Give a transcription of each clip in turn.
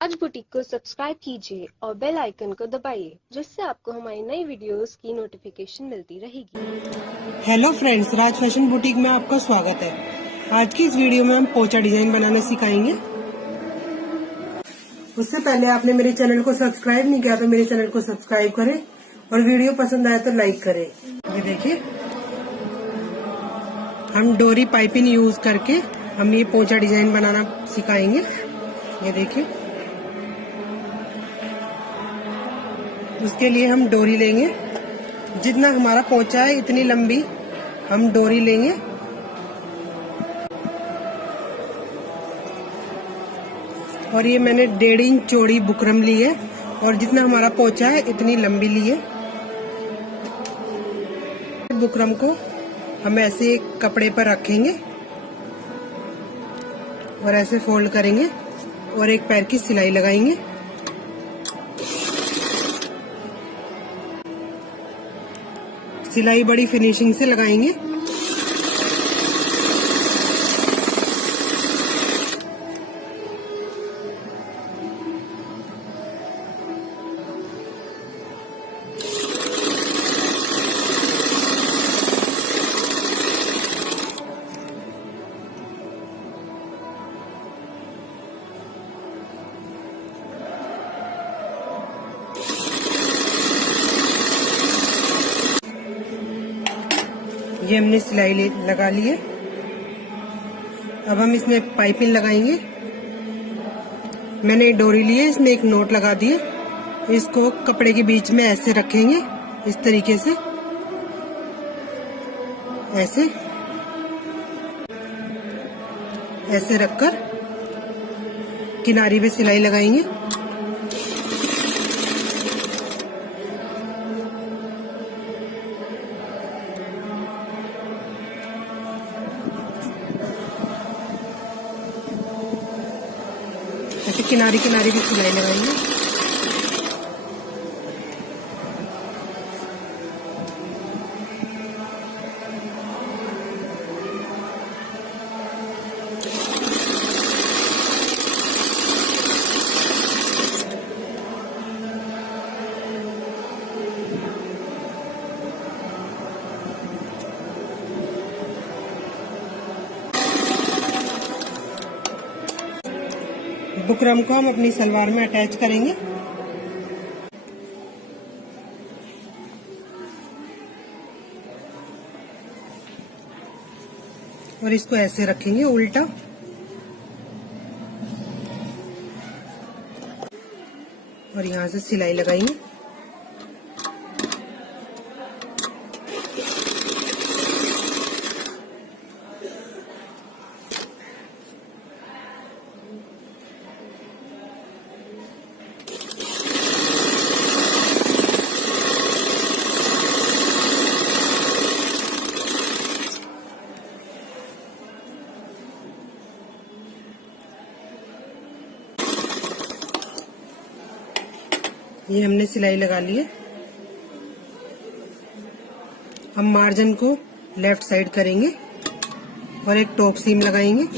आज बुटीक को सब्सक्राइब कीजिए और बेल आइकन को दबाइए जिससे आपको हमारी नई वीडियोस की नोटिफिकेशन मिलती रहेगी। हेलो फ्रेंड्स, राज फैशन बुटीक में आपका स्वागत है। आज की इस वीडियो में हम पोंचा डिजाइन बनाना सिखाएंगे। उससे पहले आपने मेरे चैनल को सब्सक्राइब नहीं किया तो मेरे चैनल को सब्सक्राइब करें और वीडियो पसंद आए तो लाइक करें। ये देखिए, हम डोरी पाइपिंग यूज करके हम ये पोंचा डिजाइन बनाना सिखाएंगे। ये देखिए, उसके लिए हम डोरी लेंगे। जितना हमारा पोंचा है इतनी लंबी हम डोरी लेंगे। और ये मैंने 1.5 इंच चौड़ी बुकरम ली है और जितना हमारा पोंचा है इतनी लंबी ली है। बुकरम को हम ऐसे कपड़े पर रखेंगे और ऐसे फोल्ड करेंगे और एक पैर की सिलाई लगाएंगे। सिलाई बड़ी फिनिशिंग से लगाएंगे। ये हमने सिलाई लगा ली है। अब हम इसमें पाइपिंग लगाएंगे। मैंने डोरी ली है, इसमें एक नोट लगा दिए। इसको कपड़े के बीच में ऐसे रखेंगे, इस तरीके से ऐसे रखकर किनारी पे सिलाई लगाएंगे। ऐसे किनारी किनारी भी सिलाई लगाएंगे। बुकरम को हम अपनी सलवार में अटैच करेंगे। और इसको ऐसे रखेंगे उल्टा और यहाँ से सिलाई लगाएंगे। ये हमने सिलाई लगा ली है। हम मार्जिन को लेफ्ट साइड करेंगे और एक टॉप सीम लगाएंगे।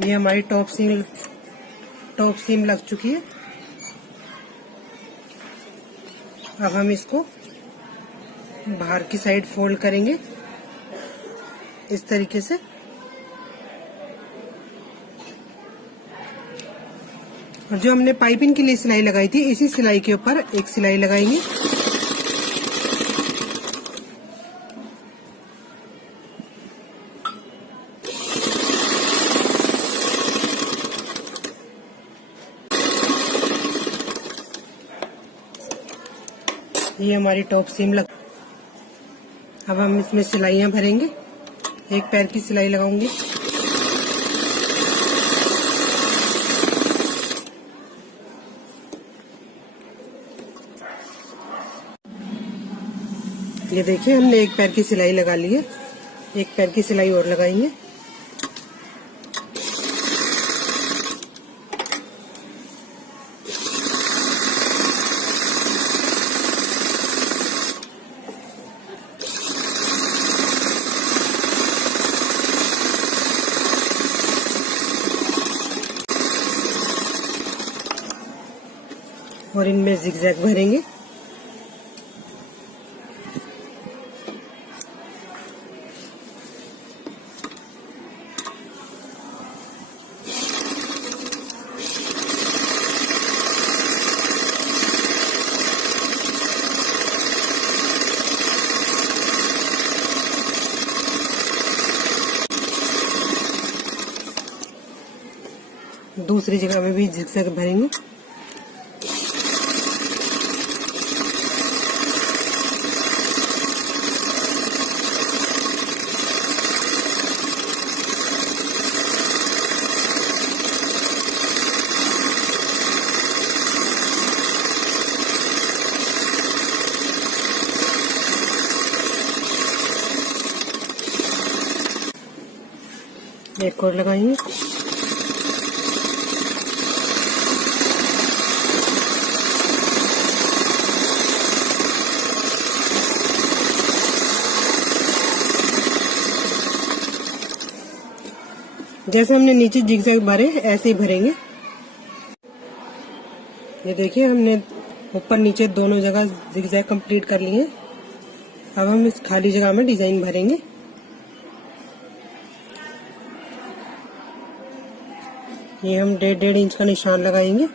ये हमारी टॉप सीम लग चुकी है। अब हम इसको बाहर की साइड फोल्ड करेंगे इस तरीके से। और जो हमने पाइपिंग के लिए सिलाई लगाई थी, इसी सिलाई के ऊपर एक सिलाई लगाएंगे। ये हमारी टॉप सीम लग। अब हम इसमें सिलाइयां भरेंगे। एक पैर की सिलाई लगाऊंगी। ये देखिए, हमने एक पैर की सिलाई लगा ली है। एक पैर की सिलाई और लगाएंगे। और इनमें जिगजैग भरेंगे। दूसरी जगह में भी जिगजैग भरेंगे। एक और लगाएंगे। जैसे हमने नीचे जिगजैग भरे ऐसे ही भरेंगे। ये देखिए हमने ऊपर नीचे दोनों जगह जिगजैग कंप्लीट कर लिए। अब हम इस खाली जगह में डिजाइन भरेंगे। ये हम 1.5 इंच का निशान लगाएंगे।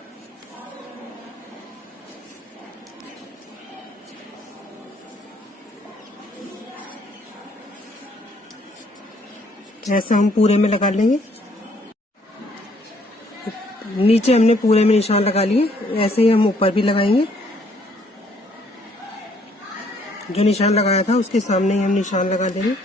ऐसा हम पूरे में लगा लेंगे। नीचे हमने पूरे में निशान लगा लिए, ऐसे ही हम ऊपर भी लगाएंगे। जो निशान लगाया था उसके सामने ही हम निशान लगा देंगे।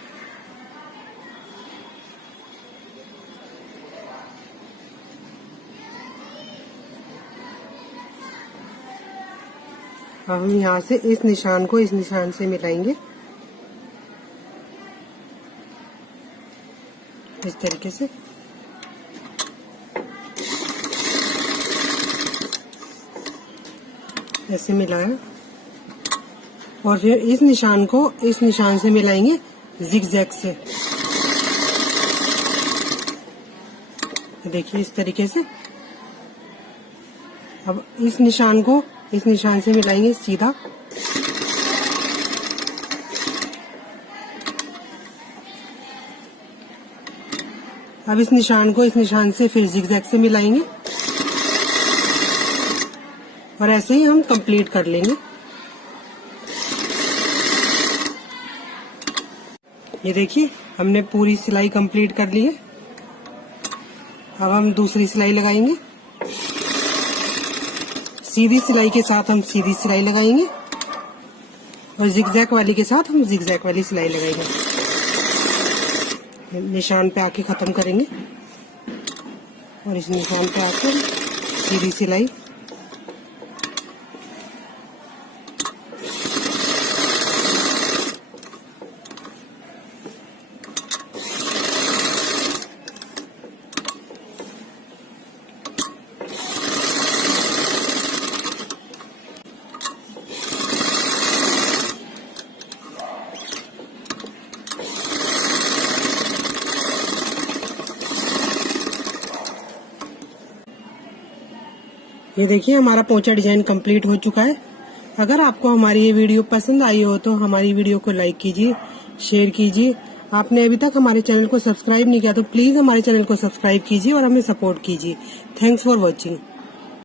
अब हम यहाँ से इस निशान को इस निशान से मिलाएंगे इस तरीके से। ऐसे मिलाया और फिर इस निशान को इस निशान से मिलाएंगे जिगजैग से। देखिए इस तरीके से। अब इस निशान को इस निशान से मिलाएंगे सीधा। अब इस निशान को इस निशान से फिर जिगजैग से मिलाएंगे और ऐसे ही हम कंप्लीट कर लेंगे। ये देखिए हमने पूरी सिलाई कंप्लीट कर ली है। अब हम दूसरी सिलाई लगाएंगे। सीधी सिलाई के साथ हम सीधी सिलाई लगाएंगे और जिगजैग वाली के साथ हम जिगजैग वाली सिलाई लगाएंगे। निशान पे आके खत्म करेंगे और इस निशान पे आकर सीधी सिलाई। ये देखिए हमारा पोंचा डिजाइन कंप्लीट हो चुका है। अगर आपको हमारी ये वीडियो पसंद आई हो तो हमारी वीडियो को लाइक कीजिए, शेयर कीजिए। आपने अभी तक हमारे चैनल को सब्सक्राइब नहीं किया तो प्लीज हमारे चैनल को सब्सक्राइब कीजिए और हमें सपोर्ट कीजिए। Thanks for watching.